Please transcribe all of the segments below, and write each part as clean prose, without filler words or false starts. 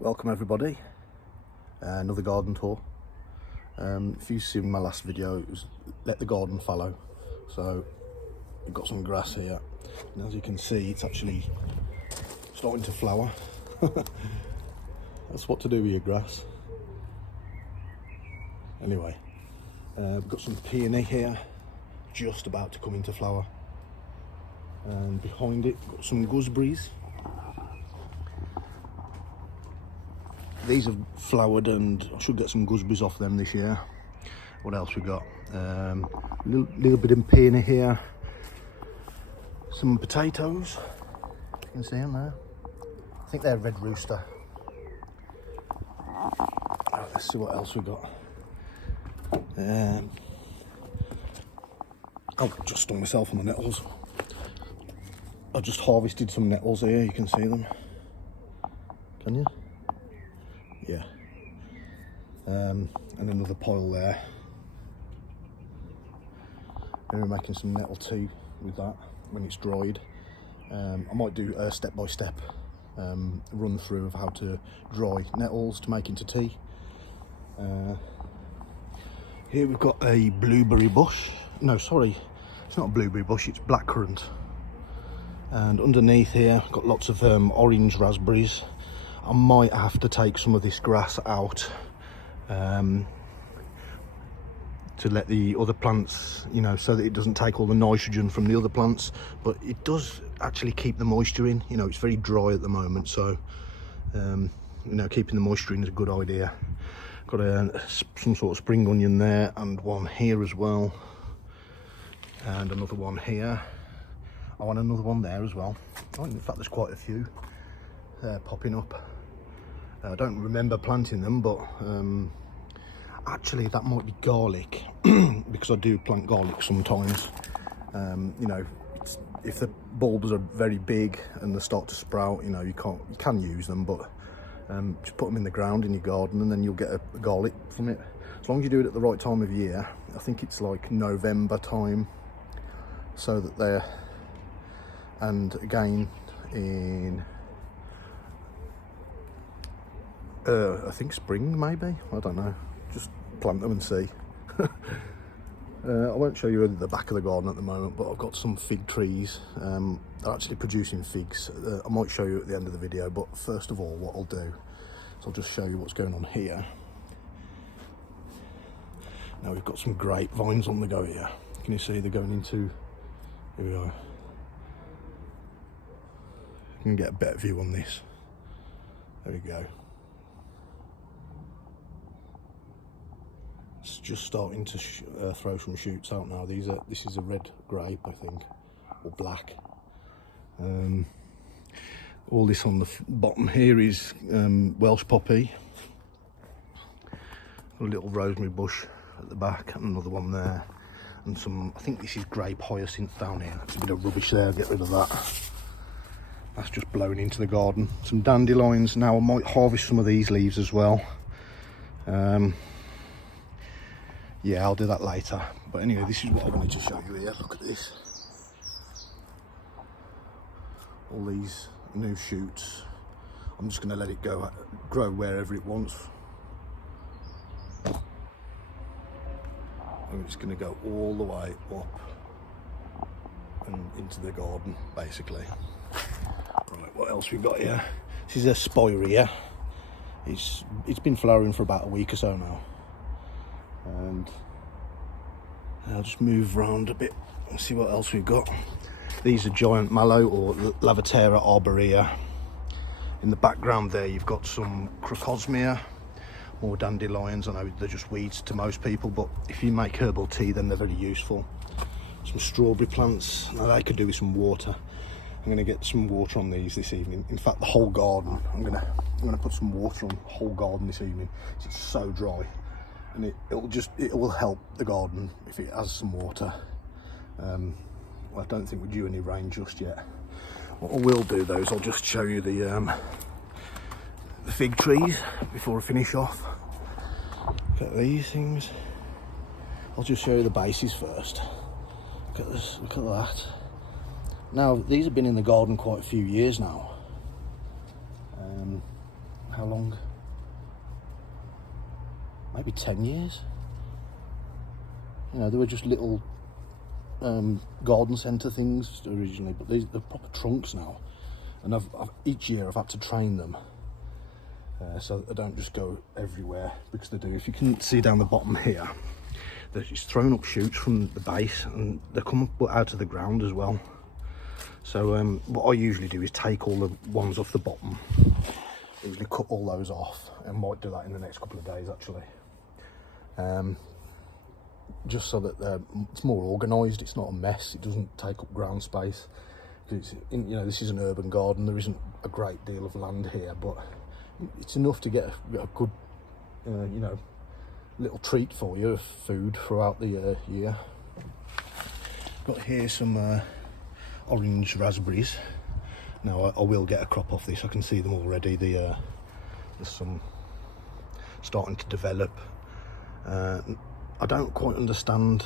Welcome everybody, another garden tour. If you've seen my last video, it was let the garden fallow. So we've got some grass here, and as you can see, it's actually starting to flower. That's what to do with your grass. Anyway, we've got some peony here, just about to come into flower, and behind it, got some gooseberries. These have flowered and I should get some gooseberries off them this year. What else we got? Little bit of peony here. Some potatoes. You can see them there. I think they're red rooster. Right, let's see what else we got. I've just stung myself on the nettles. I just harvested some nettles here. You can see them. Can you? Yeah, and another pile there. And we're making some nettle tea with that when it's dried. I might do a step-by-step run through of how to dry nettles to make into tea. Here we've got a blueberry bush. No, sorry, it's not a blueberry bush, it's blackcurrant. And underneath here, got lots of orange raspberries. I might have to take some of this grass out to let the other plants, you know, so that it doesn't take all the nitrogen from the other plants, but it does actually keep the moisture in. You know, it's very dry at the moment, so you know, keeping the moisture in is a good idea. Got some sort of spring onion there, and one here as well, and another one here. Oh, and another one there as well. Oh, in fact, there's quite a few popping up. I don't remember planting them, but actually that might be garlic because I do plant garlic sometimes. You know, if the bulbs are very big and they start to sprout, you know, you can use them, but just put them in the ground in your garden and then you'll get a garlic from it. As long as you do it at the right time of year. I think it's like November time, so that they're, and again in I think spring maybe, I don't know, just plant them and see. I won't show you the back of the garden at the moment, but I've got some fig trees. They're actually producing figs. I might show you at the end of the video, but first of all what I'll do is I'll just show you what's going on here. Now we've got some grapevines on the go here. Can you see they're going into, here we are. You can get a better view on this. There we go. It's just starting to throw some shoots out now. This is a red grape, I think, or black. All this on the bottom here is Welsh poppy. A little rosemary bush at the back, and another one there, and some, I think this is grape hyacinth down here. There's a bit of rubbish there, get rid of that. That's just blowing into the garden. Some dandelions. Now I might harvest some of these leaves as well. Yeah, I'll do that later. But anyway, this is what I wanted to show you here. Look at this. All these new shoots. I'm just going to let it grow wherever it wants. I'm just going to go all the way up and into the garden, basically. Right, what else we've got here? This is a spirea. It's been flowering for about a week or so now. And I'll just move around a bit and see what else we've got. These are giant mallow, or Lavatera arborea. In the background there you've got some crocosmia, more dandelions. I know they're just weeds to most people, but if you make herbal tea then they're very useful. Some strawberry plants. Now they could do with some water. I'm going to get some water on these this evening. In fact, the whole garden. I'm going to put some water on the whole garden this evening. It's so dry. And it will help the garden if it has some water. Well, I don't think we're due any rain just yet. What I will do though is I'll just show you the fig trees before I finish off. Look at these things. I'll just show you the bases first. Look at this, look at that. Now these have been in the garden quite a few years now. How long? Maybe 10 years. You know, they were just little garden centre things originally, but they're proper trunks now. And each year I've had to train them so they don't just go everywhere, because they do. If you can see down the bottom here, they're just thrown up shoots from the base, and they come up out of the ground as well. So what I usually do is take all the ones off the bottom, usually cut all those off, and might do that in the next couple of days actually. Just so that it's more organised, it's not a mess, it doesn't take up ground space. Because you know, this is an urban garden, there isn't a great deal of land here, but it's enough to get a good, you know, little treat for you of food throughout the year. Got here some orange raspberries. Now I will get a crop off this. I can see them already. There's some starting to develop. I don't quite understand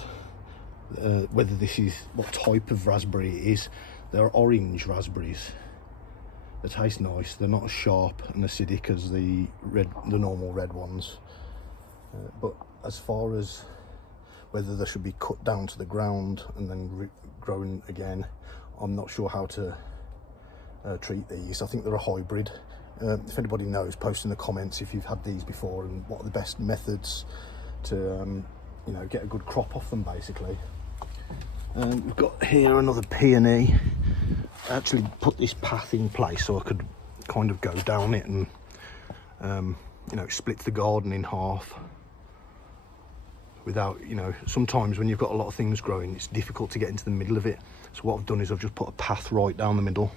whether this is what type of raspberry it is. They're orange raspberries. They taste nice. They're not as sharp and acidic as the normal red ones. But as far as whether they should be cut down to the ground and then grown again, I'm not sure how to treat these. I think they're a hybrid. If anybody knows, post in the comments if you've had these before and what are the best methods to you know, get a good crop off them basically. We've got here another peony. I actually put this path in place so I could kind of go down it and you know, split the garden in half without, you know, sometimes when you've got a lot of things growing, it's difficult to get into the middle of it. So what I've done is I've just put a path right down the middle,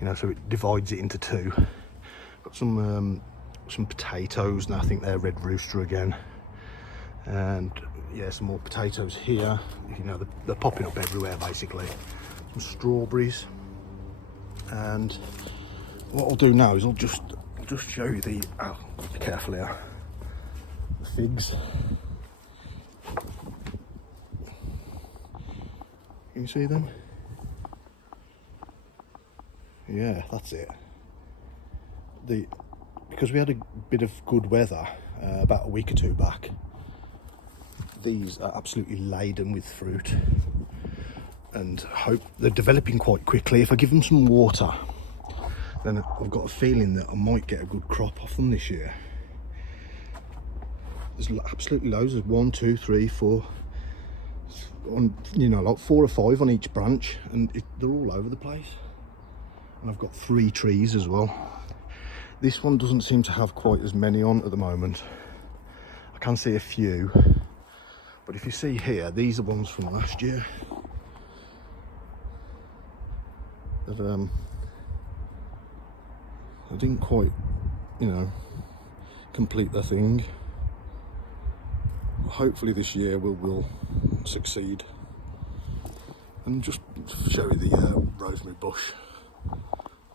you know, so it divides it into two. Got some potatoes, and I think they're red rooster again. And yeah, some more potatoes here. You know, they're popping up everywhere basically. Some strawberries. And what I'll do now is I'll just show you the, oh, be careful here, the figs. Can you see them? Yeah, that's it. Because we had a bit of good weather about a week or two back, these are absolutely laden with fruit, and hope they're developing quite quickly. If I give them some water, then I've got a feeling that I might get a good crop off them this year. There's absolutely loads. There's 1, 2, 3, 4, you know, like 4 or 5 on each branch, and they're all over the place. And I've got 3 trees as well. This one doesn't seem to have quite as many on at the moment. I can see a few, but if you see here, these are ones from last year that I didn't quite, you know, complete the thing. Hopefully this year we'll succeed. And just to show you the rosemary bush,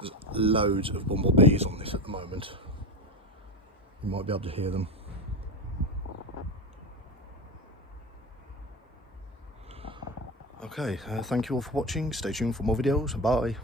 there's loads of bumblebees on this at the moment. You might be able to hear them. Okay, thank you all for watching. Stay tuned for more videos. Bye.